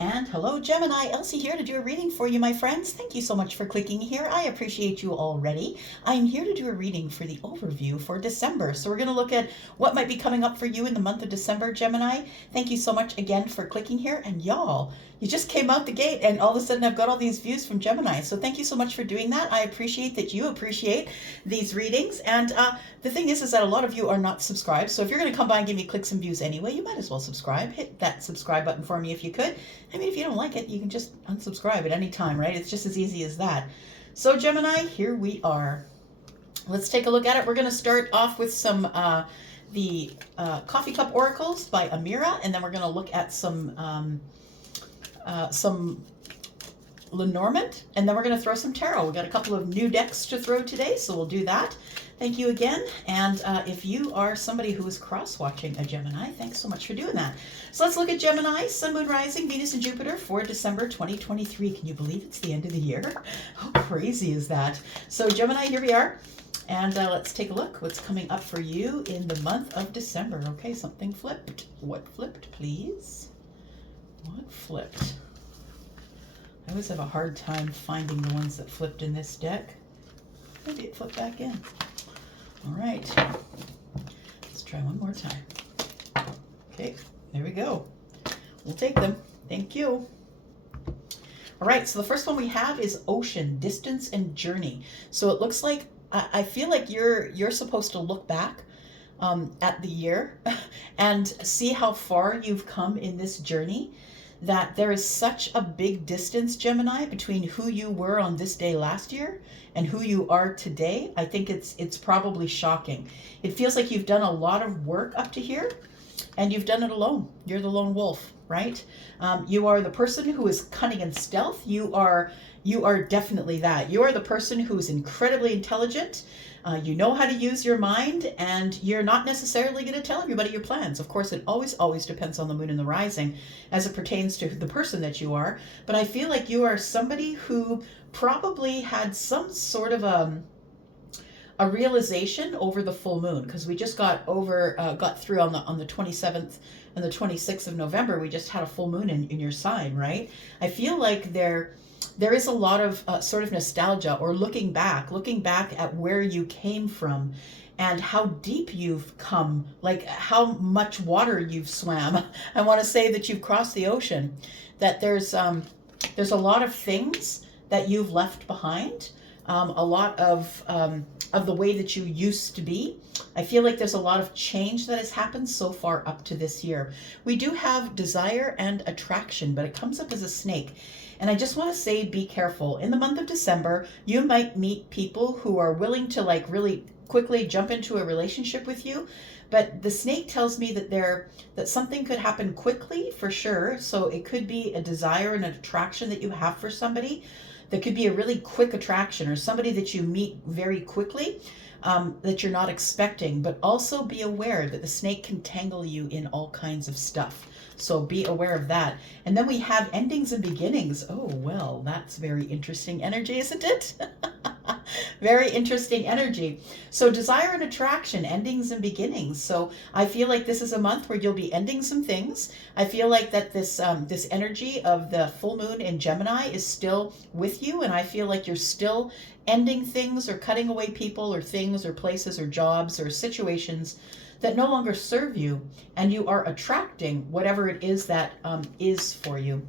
And hello, Gemini. Elsie here to do a reading for you, my friends. Thank you so much for clicking here. I appreciate you already. I'm here to do a reading for the overview for December. So we're going to look at what might be coming up for you in the month of December, Gemini. Thank you so much again for clicking here. And y'all, you just came out the gate and all of a sudden I've got all these views from Gemini. So thank you so much for doing that. I appreciate that you appreciate these readings. And the thing is that a lot of you are not subscribed. So if you're going to come by and give me clicks and views anyway, you might as well subscribe. Hit that subscribe button for me if you could. I mean, if you don't like it, you can just unsubscribe at any time, right? It's just as easy as that. So Gemini, here we are. Let's take a look at it. We're going to start off with some the Coffee Cup Oracles by Amira, and then we're going to look at some Lenormand, and then we're going to throw some tarot. We've got a couple of new decks to throw today, so we'll do that. Thank you again. And if you are somebody who is cross-watching a Gemini, thanks so much for doing that. So let's look at Gemini, Sun, Moon, Rising, Venus, and Jupiter for December 2023. Can you believe it's the end of the year? How crazy is that? So Gemini, here we are. And let's take a look what's coming up for you in the month of December. Okay, something flipped. What flipped, please? What flipped? I always have a hard time finding the ones that flipped in this deck. Maybe it flipped back in. All right, let's try one more time. Okay, there we go. We'll take them. Thank you. All right, so the first one we have is Ocean, Distance, and Journey. So it looks like, I feel like you're supposed to look back at the year and see how far you've come in this journey, that there is such a big distance, Gemini, between who you were on this day last year and who you are today. I think it's probably shocking. It feels like you've done a lot of work up to here and you've done it alone. You're the lone wolf, right? You are the person who is cunning and stealth. You are definitely that. You are the person who is incredibly intelligent. You know how to use your mind, and you're not necessarily going to tell everybody your plans. Of course, it always depends on the moon and the rising as it pertains to the person that you are. But I feel like you are somebody who probably had some sort of a realization over the full moon, because we just got through on the 27th and the 26th of November. We just had a full moon in your sign, right? I feel like there is a lot of sort of nostalgia, or looking back at where you came from and how deep you've come, like how much water you've swam. I want to say that you've crossed the ocean, that there's a lot of things that you've left behind, a lot of the way that you used to be. I feel like there's a lot of change that has happened so far up to this year. We do have desire and attraction, but it comes up as a snake. And I just want to say, be careful. In the month of December, you might meet people who are willing to like really quickly jump into a relationship with you. But the snake tells me that something could happen quickly for sure. So it could be a desire and an attraction that you have for somebody. That could be a really quick attraction, or somebody that you meet very quickly that you're not expecting. But also be aware that the snake can tangle you in all kinds of stuff. So be aware of that. And then we have endings and beginnings. Oh, well, that's very interesting energy, isn't it? Very interesting energy. So desire and attraction, endings and beginnings. So I feel like this is a month where you'll be ending some things. I feel like that this energy of the full moon in Gemini is still with you. And I feel like you're still ending things, or cutting away people or things or places or jobs or situations that no longer serve you, and you are attracting whatever it is that is for you.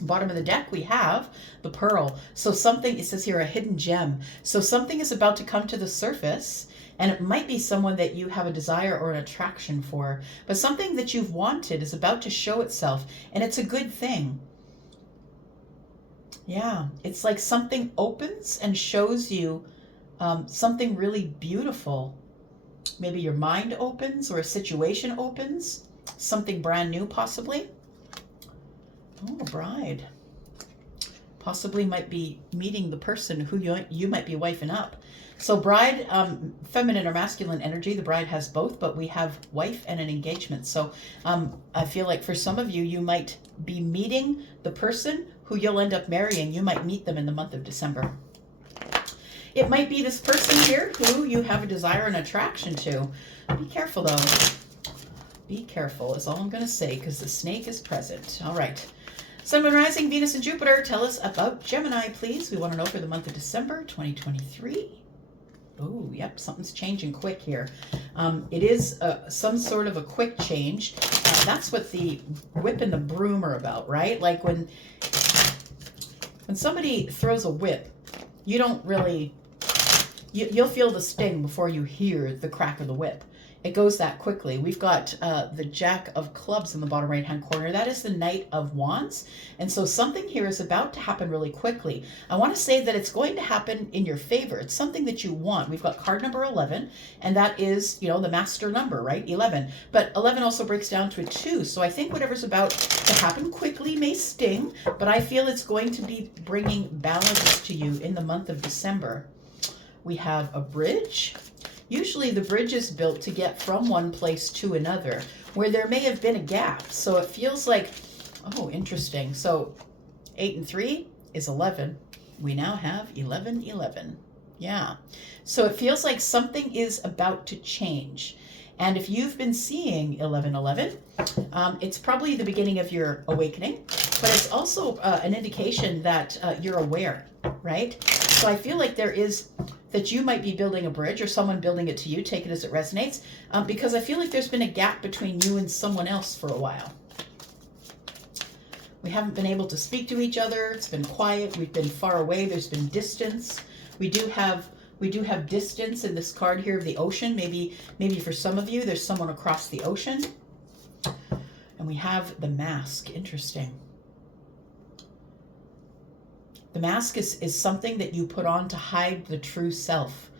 Bottom of the deck, we have the Pearl. So something, it says here, a hidden gem. So something is about to come to the surface, and it might be someone that you have a desire or an attraction for, but something that you've wanted is about to show itself, and it's a good thing. Yeah, it's like something opens and shows you something really beautiful. Maybe your mind opens, or a situation opens, something brand new possibly. Oh, bride. Possibly might be meeting the person who you might be wifing up. So bride, feminine or masculine energy, the bride has both, but we have wife and an engagement. So I feel like for some of you, you might be meeting the person who you'll end up marrying. You might meet them in the month of December. It might be this person here who you have a desire and attraction to. Be careful though. Be careful is all I'm going to say, because the snake is present. All right. Sun, Moon, Rising, Venus, and Jupiter, tell us about Gemini, please. We want to know for the month of December 2023. Oh, yep, something's changing quick here. It is some sort of a quick change. That's what the whip and the broom are about, right? Like when somebody throws a whip, you don't really, you'll feel the sting before you hear the crack of the whip. It goes that quickly. We've got the Jack of Clubs in the bottom right-hand corner. That is the Knight of Wands. And so something here is about to happen really quickly. I want to say that it's going to happen in your favor. It's something that you want. We've got card number 11, and that is, you know, the master number, right? 11. But 11 also breaks down to a 2. So I think whatever's about to happen quickly may sting, but I feel it's going to be bringing balance to you in the month of December. We have a bridge. Usually the bridge is built to get from one place to another where there may have been a gap. So it feels like, oh, interesting. So 8 and 3 is 11. We now have 11, 11. Yeah. So it feels like something is about to change. And if you've been seeing 11, 11, it's probably the beginning of your awakening, but it's also an indication that you're aware, right? So I feel like there is that you might be building a bridge or someone building it to you, take it as it resonates, because I feel like there's been a gap between you and someone else for a while. We haven't been able to speak to each other. It's been quiet. We've been far away. There's been distance. We do have distance in this card here of the ocean. Maybe for some of you, there's someone across the ocean. And we have the mask. Interesting. The mask is something that you put on to hide the true self.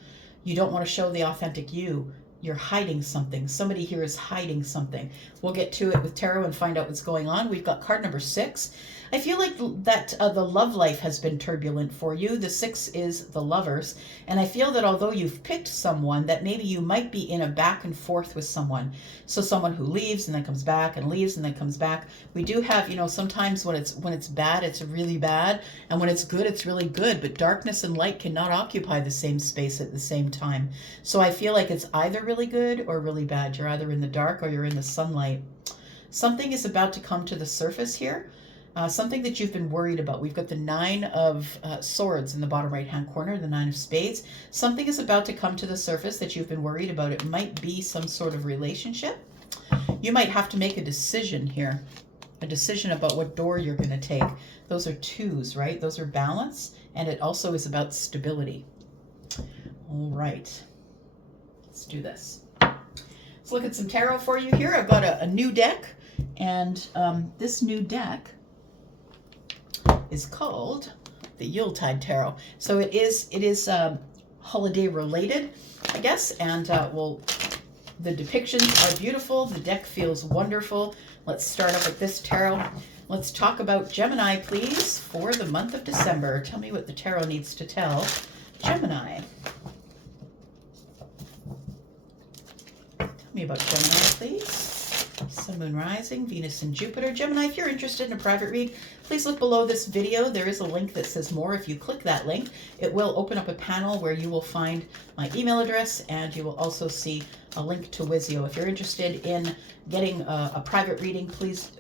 You don't want to show the authentic you. You're hiding something. Somebody here is hiding something. We'll get to it with tarot and find out what's going on. We've got card number 6. I feel like that the love life has been turbulent for you. The 6 is the lovers. And I feel that although you've picked someone, that maybe you might be in a back and forth with someone. So someone who leaves and then comes back and leaves and then comes back. We do have, you know, sometimes when it's bad, it's really bad. And when it's good, it's really good. But darkness and light cannot occupy the same space at the same time. So I feel like it's either really good or really bad. You're either in the dark or you're in the sunlight. Something is about to come to the surface here. Something that you've been worried about. We've got the 9 of Swords in the bottom right-hand corner, the 9 of Spades. Something is about to come to the surface that you've been worried about. It might be some sort of relationship. You might have to make a decision here, a decision about what door you're going to take. Those are 2s, right? Those are balance, and it also is about stability. All right, let's do this. Let's look at some tarot for you here. I've got a new deck, and this new deck is called the Yuletide Tarot. So it is holiday related, I guess, and the depictions are beautiful. The deck feels wonderful. Let's start off with this tarot. Let's talk about Gemini, please, for the month of December. Tell me what the tarot needs to tell Gemini. Tell me about Gemini, please. Sun, Moon, Rising, Venus, and Jupiter. Gemini, if you're interested in a private read, please look below this video. There is a link that says more. If you click that link, it will open up a panel where you will find my email address, and you will also see a link to Wizio. If you're interested in getting a private reading, please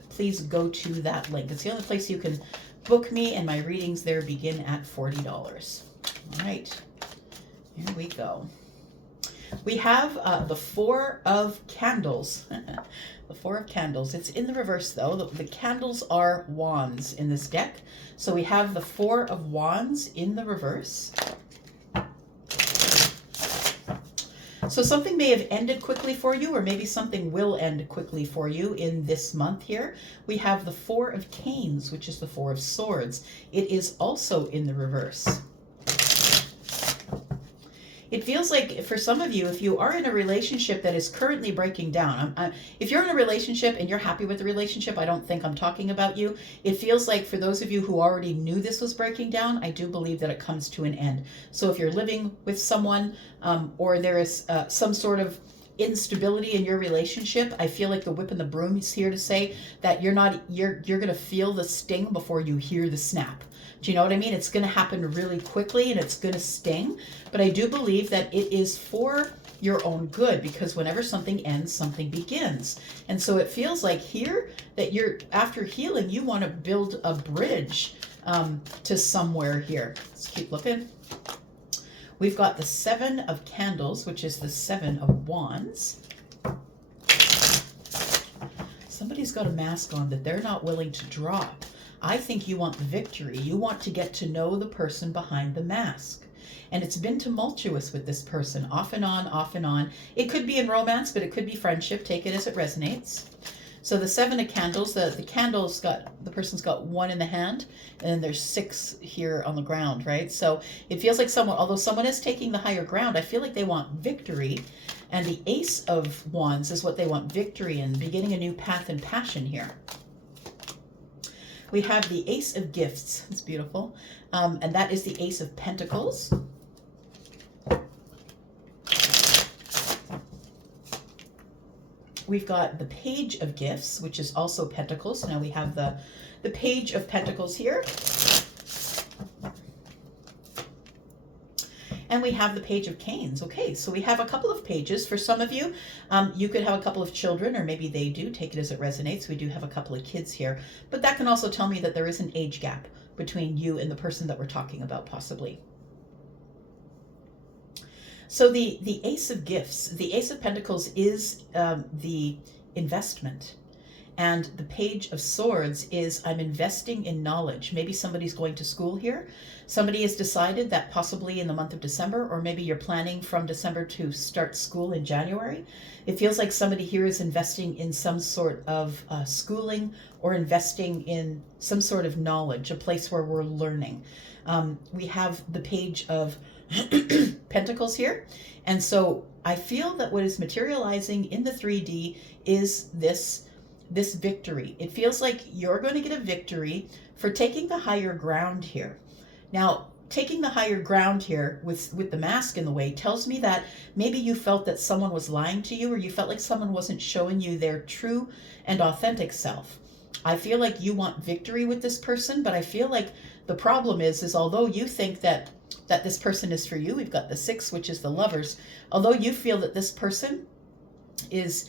go to that link. It's the only place you can book me, and my readings there begin at $40. All right, here we go. We have the 4 of Candles. The 4 of Candles. It's in the reverse, though. The candles are wands in this deck. So we have the 4 of Wands in the reverse. So something may have ended quickly for you, or maybe something will end quickly for you in this month here. We have the 4 of Canes, which is the 4 of Swords. It is also in the reverse. It feels like for some of you, if you are in a relationship that is currently breaking down, if you're in a relationship and you're happy with the relationship, I don't think I'm talking about you. It feels like for those of you who already knew this was breaking down, I do believe that it comes to an end. So if you're living with someone or there is some sort of instability in your relationship, I feel like the whip and the broom is here to say that you're going to feel the sting before you hear the snap. Do you know what I mean? It's going to happen really quickly and it's going to sting. But I do believe that it is for your own good, because whenever something ends, something begins. And so it feels like here that you're, after healing, you want to build a bridge to somewhere here. Let's keep looking. We've got the 7 of Candles, which is the 7 of Wands. Somebody's got a mask on that they're not willing to drop. I think you want the victory. You want to get to know the person behind the mask. And it's been tumultuous with this person, off and on, off and on. It could be in romance, but it could be friendship. Take it as it resonates. So the 7 of Candles, the candle's got, the person's got 1 in the hand, and then there's 6 here on the ground, right? So it feels like someone, although someone is taking the higher ground, I feel like they want victory. And the Ace of Wands is what they want victory in, beginning a new path and passion here. We have the Ace of Gifts. It's beautiful. And that is the Ace of Pentacles. We've got the Page of Gifts, which is also Pentacles. Now we have the Page of Pentacles here. And we have the Page of Canes. Okay, so we have a couple of pages. For some of you, you could have a couple of children, or maybe they do. Take it as it resonates. We do have a couple of kids here. But that can also tell me that there is an age gap between you and the person that we're talking about, possibly. So the Ace of Gifts, the Ace of Pentacles is the investment. And the Page of Swords is I'm investing in knowledge. Maybe somebody's going to school here. Somebody has decided that possibly in the month of December, or maybe you're planning from December to start school in January. It feels like somebody here is investing in some sort of schooling, or investing in some sort of knowledge, a place where we're learning. We have the Page of Pentacles here. And so I feel that what is materializing in the 3D is this victory. It feels like you're going to get a victory for taking the higher ground here. Now, taking the higher ground here with the mask in the way tells me that maybe you felt that someone was lying to you, or you felt like someone wasn't showing you their true and authentic self. I feel like you want victory with this person, but I feel like the problem is although you think that this person is for you, we've got the 6, which is the Lovers. Although you feel that this person is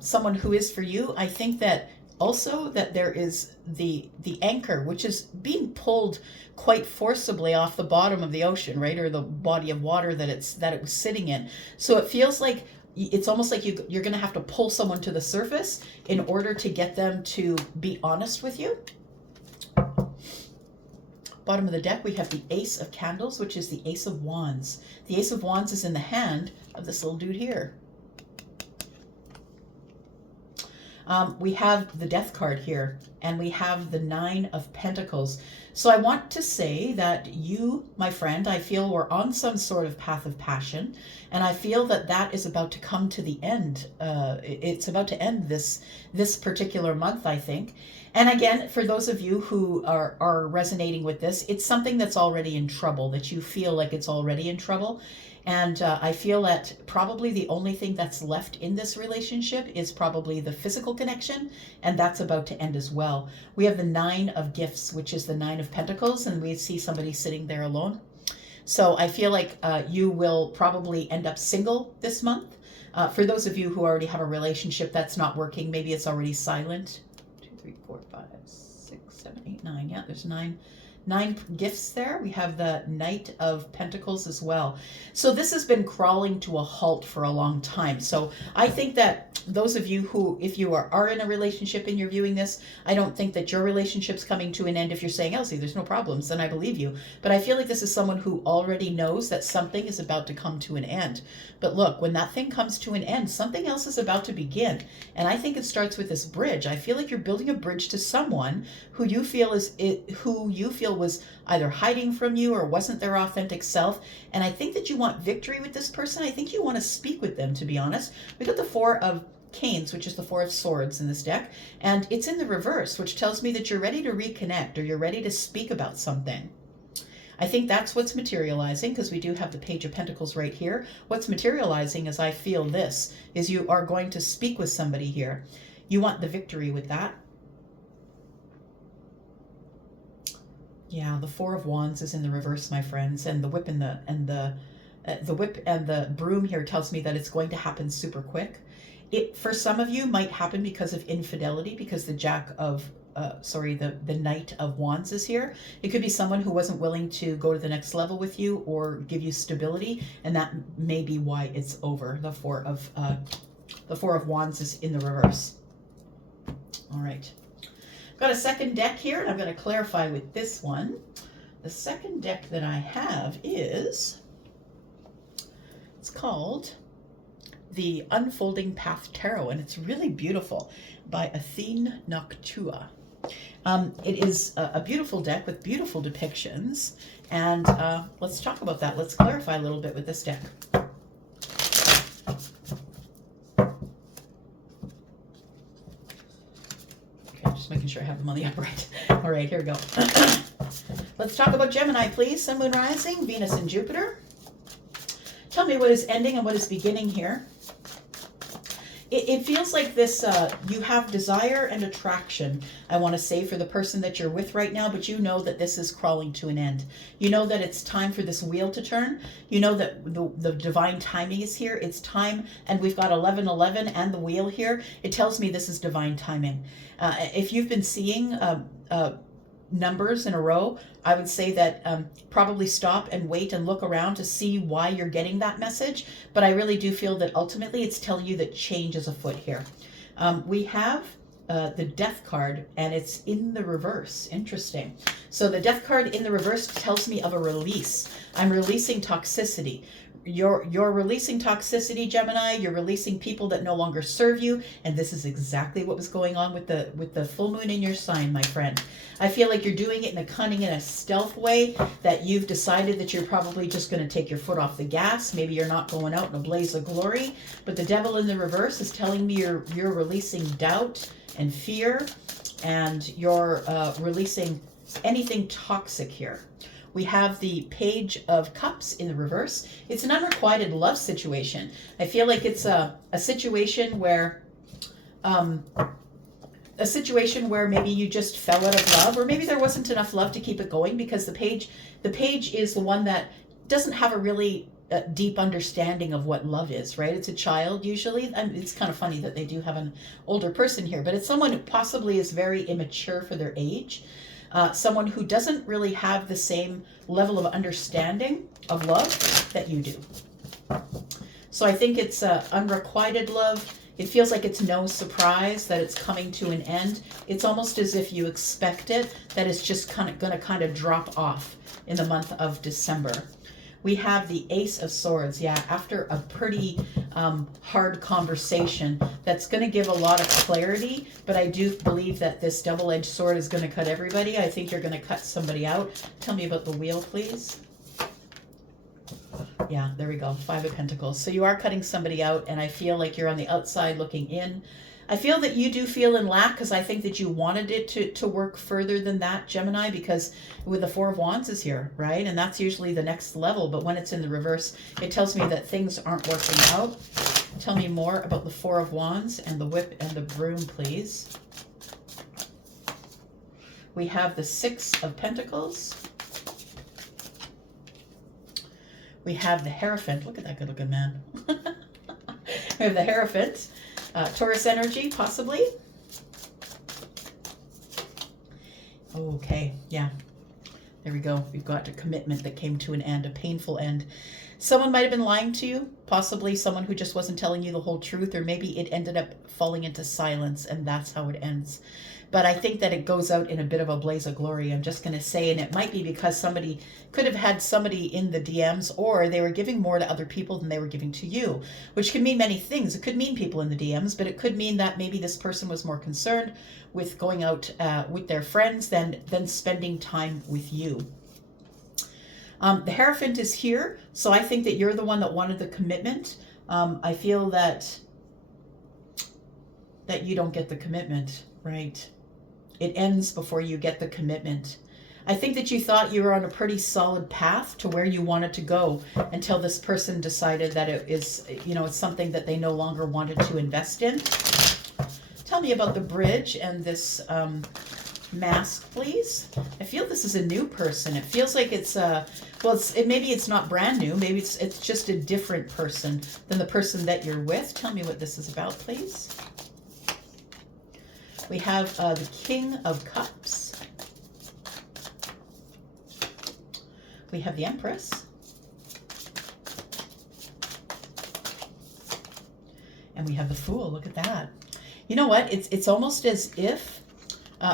someone who is for you, I think that also that there is the anchor, which is being pulled quite forcibly off the bottom of the ocean, right, or the body of water that it was sitting in. So it feels like it's almost like you're going to have to pull someone to the surface in order to get them to be honest with you. Bottom of the deck, we have the Ace of Candles, which is the Ace of Wands. The Ace of Wands is in the hand of this little dude here. We have the Death card here, and we have the 9 of Pentacles. So I want to say that you, my friend, I feel we're on some sort of path of passion, and I feel that that is about to come to the end. It's about to end this particular month, I think. And again, for those of you who are resonating with this, it's something that's already in trouble, that you feel like it's already in trouble. And I feel that probably the only thing that's left in this relationship is probably the physical connection, and that's about to end as well. We have the 9 of Gifts, which is the 9 of Pentacles, and we see somebody sitting there alone. So I feel like you will probably end up single this month. For those of you who already have a relationship that's not working, maybe it's already silent. 2, 3, 4, 5, 6, 7, 8, 9. Yeah, there's 9 gifts there. We have the Knight of Pentacles as well. So this has been crawling to a halt for a long time. So I think that those of you who, if you are in a relationship and you're viewing this, I don't think that your relationship's coming to an end. If you're saying, Elsie, there's no problems, then I believe you. But I feel like this is someone who already knows that something is about to come to an end. But look, when that thing comes to an end, something else is about to begin. And I think it starts with this bridge. I feel like you're building a bridge to someone who you feel was either hiding from you or wasn't their authentic self. And I think that you want victory with this person. I think you want to speak with them, to be honest. We got the 4 of Canes, which is the 4 of Swords in this deck, and it's in the reverse, which tells me that you're ready to reconnect, or you're ready to speak about something. I think that's what's materializing, because we do have the Page of Pentacles right here. What's materializing is, I feel this, is you are going to speak with somebody here. You want the victory with that. Yeah, the 4 of Wands is in the reverse, my friends, and the whip and the The whip and the broom here tells me that it's going to happen super quick. It, for some of you, might happen because of infidelity, because the the Knight of Wands is here. It could be someone who wasn't willing to go to the next level with you or give you stability, and that may be why it's over. The Four of Wands is in the reverse. All right. I've got a second deck here, and I'm going to clarify with this one. The second deck that I have it's called the Unfolding Path Tarot, and it's really beautiful, by Athene Noctua. It is a beautiful deck with beautiful depictions, and let's talk about that. Let's clarify a little bit with this deck. Okay, just making sure I have them on the upright. All right, here we go. Let's talk about Gemini, please. Sun, Moon, Rising, Venus, and Jupiter. Tell me what is ending and what is beginning here. It feels like this, you have desire and attraction, I want to say, for the person that you're with right now, but you know that this is crawling to an end. You know that it's time for this wheel to turn. You know that the divine timing is here. It's time, and we've got 1111 and the wheel here. It tells me this is divine timing. If you've been seeing numbers in a row, I would say that probably stop and wait and look around to see why you're getting that message. But I really do feel that ultimately it's telling you that change is afoot here. We have the Death card, and it's in the reverse. Interesting. So the Death card in the reverse tells me of a release. I'm releasing toxicity. You're releasing toxicity, Gemini. You're releasing people that no longer serve you, and this is exactly what was going on with the full moon in your sign, my friend. I feel like you're doing it in a cunning and a stealth way, that you've decided that you're probably just going to take your foot off the gas. Maybe you're not going out in a blaze of glory, but the Devil in the reverse is telling me you're releasing doubt and fear, and you're releasing anything toxic here. We have the Page of Cups in the reverse. It's an unrequited love situation. I feel like it's a situation where maybe you just fell out of love, or maybe there wasn't enough love to keep it going, because the page is the one that doesn't have a really deep understanding of what love is, right? It's a child usually, and it's kind of funny that they do have an older person here, but it's someone who possibly is very immature for their age. Someone who doesn't really have the same level of understanding of love that you do. So I think it's unrequited love. It feels like it's no surprise that it's coming to an end. It's almost as if you expect it, that it's just going to drop off in the month of December. We have the Ace of Swords. Yeah, after a pretty hard conversation, that's going to give a lot of clarity, but I do believe that this double-edged sword is going to cut everybody. I think you're going to cut somebody out. Tell me about the wheel, please. Yeah, there we go. 5 of Pentacles. So you are cutting somebody out, and I feel like you're on the outside looking in. I feel that you do feel in lack, because I think that you wanted it to work further than that, Gemini, because with the 4 of Wands is here, right? And that's usually the next level, but when it's in the reverse, it tells me that things aren't working out. Tell me more about the 4 of Wands and the whip and the broom, please. We have the 6 of Pentacles. We have the Hierophant. Look at that good-looking man. We have the Hierophant. Taurus energy, possibly. Okay, yeah. There we go. We've got a commitment that came to an end, a painful end. Someone might have been lying to you, possibly someone who just wasn't telling you the whole truth, or maybe it ended up falling into silence, and that's how it ends. But I think that it goes out in a bit of a blaze of glory, I'm just going to say, and it might be because somebody could have had somebody in the DMs, or they were giving more to other people than they were giving to you, which can mean many things. It could mean people in the DMs, but it could mean that maybe this person was more concerned with going out with their friends than spending time with you. The Hierophant is here, so I think that you're the one that wanted the commitment. I feel that you don't get the commitment, right? It ends before you get the commitment. I think that you thought you were on a pretty solid path to where you wanted to go until this person decided that it is, it's something that they no longer wanted to invest in. Tell me about the bridge and this mask, please. I feel this is a new person. It feels like it's maybe it's not brand new. Maybe it's just a different person than the person that you're with. Tell me what this is about, please. We have the King of Cups. We have the Empress. And we have the Fool. Look at that. You know what? It's almost as if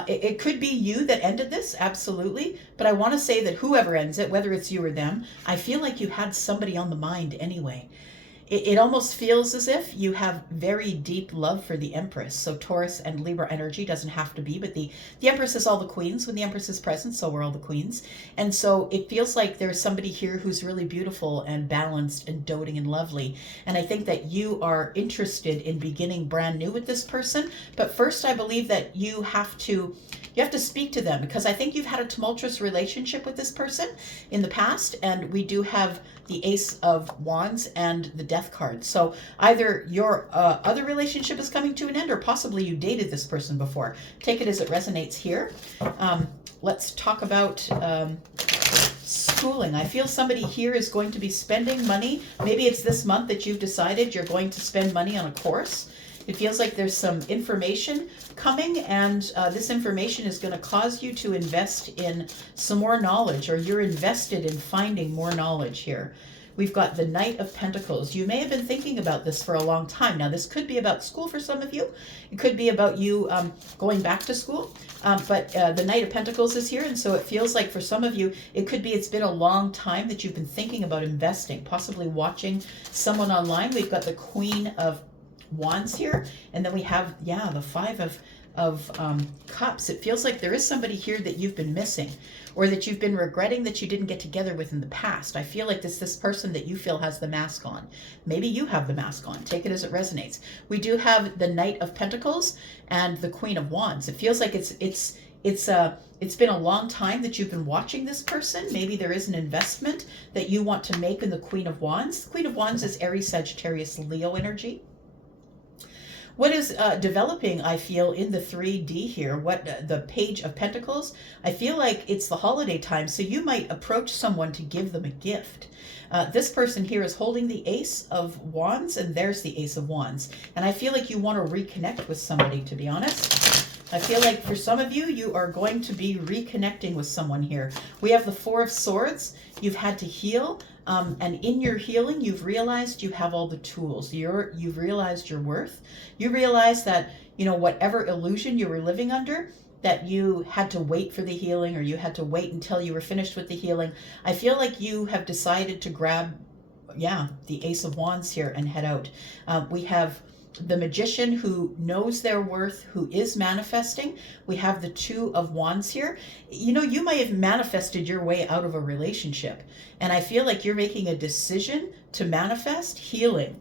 it could be you that ended this, absolutely. But I want to say that whoever ends it, whether it's you or them, I feel like you had somebody on the mind anyway. It almost feels as if you have very deep love for the Empress. So Taurus and Libra energy doesn't have to be, but the Empress is all the queens. When the Empress is present, so we're all the queens. And so it feels like there's somebody here who's really beautiful and balanced and doting and lovely. And I think that you are interested in beginning brand new with this person. But first, I believe that you have to speak to them, because I think you've had a tumultuous relationship with this person in the past, and we do have the Ace of Wands and the Death card. So either your other relationship is coming to an end, or possibly you dated this person before. Take it as it resonates here. Let's talk about schooling. I feel somebody here is going to be spending money. Maybe it's this month that you've decided you're going to spend money on a course. It feels like there's some information coming, and this information is going to cause you to invest in some more knowledge, or you're invested in finding more knowledge here. We've got the Knight of Pentacles. You may have been thinking about this for a long time. Now, this could be about school for some of you. It could be about you going back to school. But the Knight of Pentacles is here, and so it feels like for some of you, it could be it's been a long time that you've been thinking about investing, possibly watching someone online. We've got the Queen of Wands here, and then we have the Five of Cups. It feels like there is somebody here that you've been missing, or that you've been regretting that you didn't get together with in the past. I feel like this person that you feel has the mask on. Maybe you have the mask on. Take it as it resonates. We do have the Knight of Pentacles and the Queen of Wands. It feels like it's been a long time that you've been watching this person. Maybe there is an investment that you want to make in the Queen of Wands. The Queen of Wands is Aries, Sagittarius, Leo energy. What is developing, I feel, in the 3D here, the Page of Pentacles, I feel like it's the holiday time, so you might approach someone to give them a gift. This person here is holding the Ace of Wands, and there's the Ace of Wands. And I feel like you want to reconnect with somebody, to be honest. I feel like for some of you, you are going to be reconnecting with someone here. We have the Four of Swords. You've had to heal. And in your healing, you've realized you have all the tools. You've realized your worth. You realize that, whatever illusion you were living under, that you had to wait for the healing, or you had to wait until you were finished with the healing. I feel like you have decided to grab, the Ace of Wands here and head out. We have the Magician who knows their worth, who is manifesting. We have the Two of Wands here. You might have manifested your way out of a relationship, and I feel like you're making a decision to manifest healing.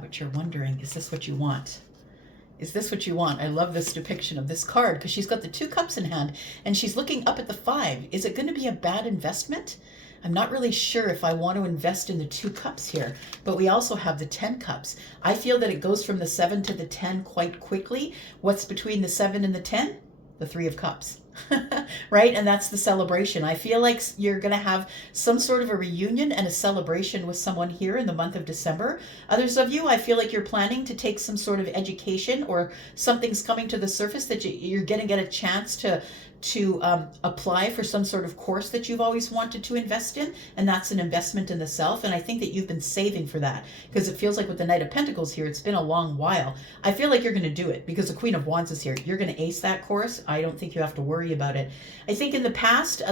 But you're wondering, is this what you want? Is this what you want? I love this depiction of this card, because she's got the 2 cups in hand and she's looking up at the 5. Is it going to be a bad investment? I'm not really sure if I want to invest in the 2 cups here, but we also have the 10 cups. I feel that it goes from the 7 to the 10 quite quickly. What's between the 7 and the 10? The 3 of Cups, right? And that's the celebration. I feel like you're going to have some sort of a reunion and a celebration with someone here in the month of December. Others of you, I feel like you're planning to take some sort of education, or something's coming to the surface that you're going to get a chance to apply for some sort of course that you've always wanted to invest in, and that's an investment in the self. And I think that you've been saving for that, because it feels like with the Knight of Pentacles here, it's been a long while. I feel like you're going to do it, because the Queen of Wands is here. You're going to ace that course. I don't think you have to worry about it. I think in the past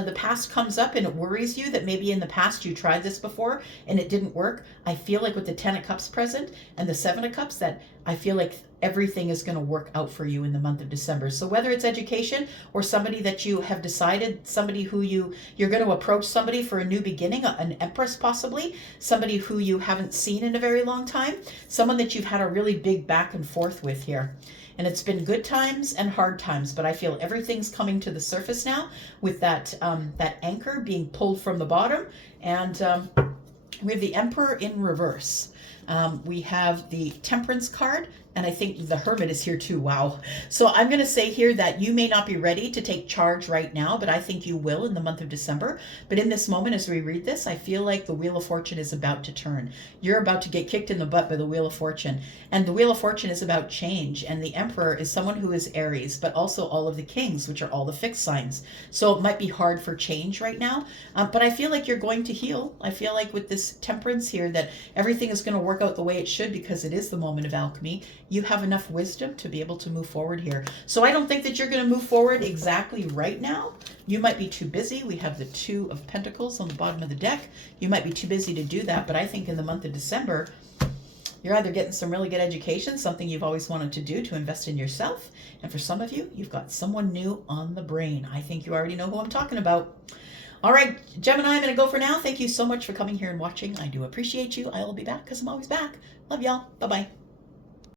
comes up and it worries you that maybe in the past you tried this before and it didn't work. I feel like with the 10 of Cups present and the 7 of Cups, that I feel like everything is going to work out for you in the month of December. So whether it's education, or somebody that you have decided, somebody who you're going to approach somebody for a new beginning, an Empress possibly, somebody who you haven't seen in a very long time, someone that you've had a really big back and forth with here. And it's been good times and hard times, but I feel everything's coming to the surface now with that anchor being pulled from the bottom. And we have the Emperor in reverse. We have the Temperance card, and I think the Hermit is here too. Wow. So I'm going to say here that you may not be ready to take charge right now, but I think you will in the month of December. But in this moment, as we read this, I feel like the Wheel of Fortune is about to turn. You're about to get kicked in the butt by the Wheel of Fortune. And the Wheel of Fortune is about change. And the Emperor is someone who is Aries, but also all of the kings, which are all the fixed signs. So it might be hard for change right now. But I feel like you're going to heal. I feel like with this Temperance here that everything is going to work out the way it should, because it is the moment of alchemy. You have enough wisdom to be able to move forward here. So I don't think that you're going to move forward exactly right now. You might be too busy. We have the Two of Pentacles on the bottom of the deck. You might be too busy to do that, but I think in the month of December, you're either getting some really good education, something you've always wanted to do to invest in yourself, and for some of you, you've got someone new on the brain. I think you already know who I'm talking about. All right, Gemini, I'm going to go for now. Thank you so much for coming here and watching. I do appreciate you. I will be back because I'm always back. Love y'all. Bye-bye.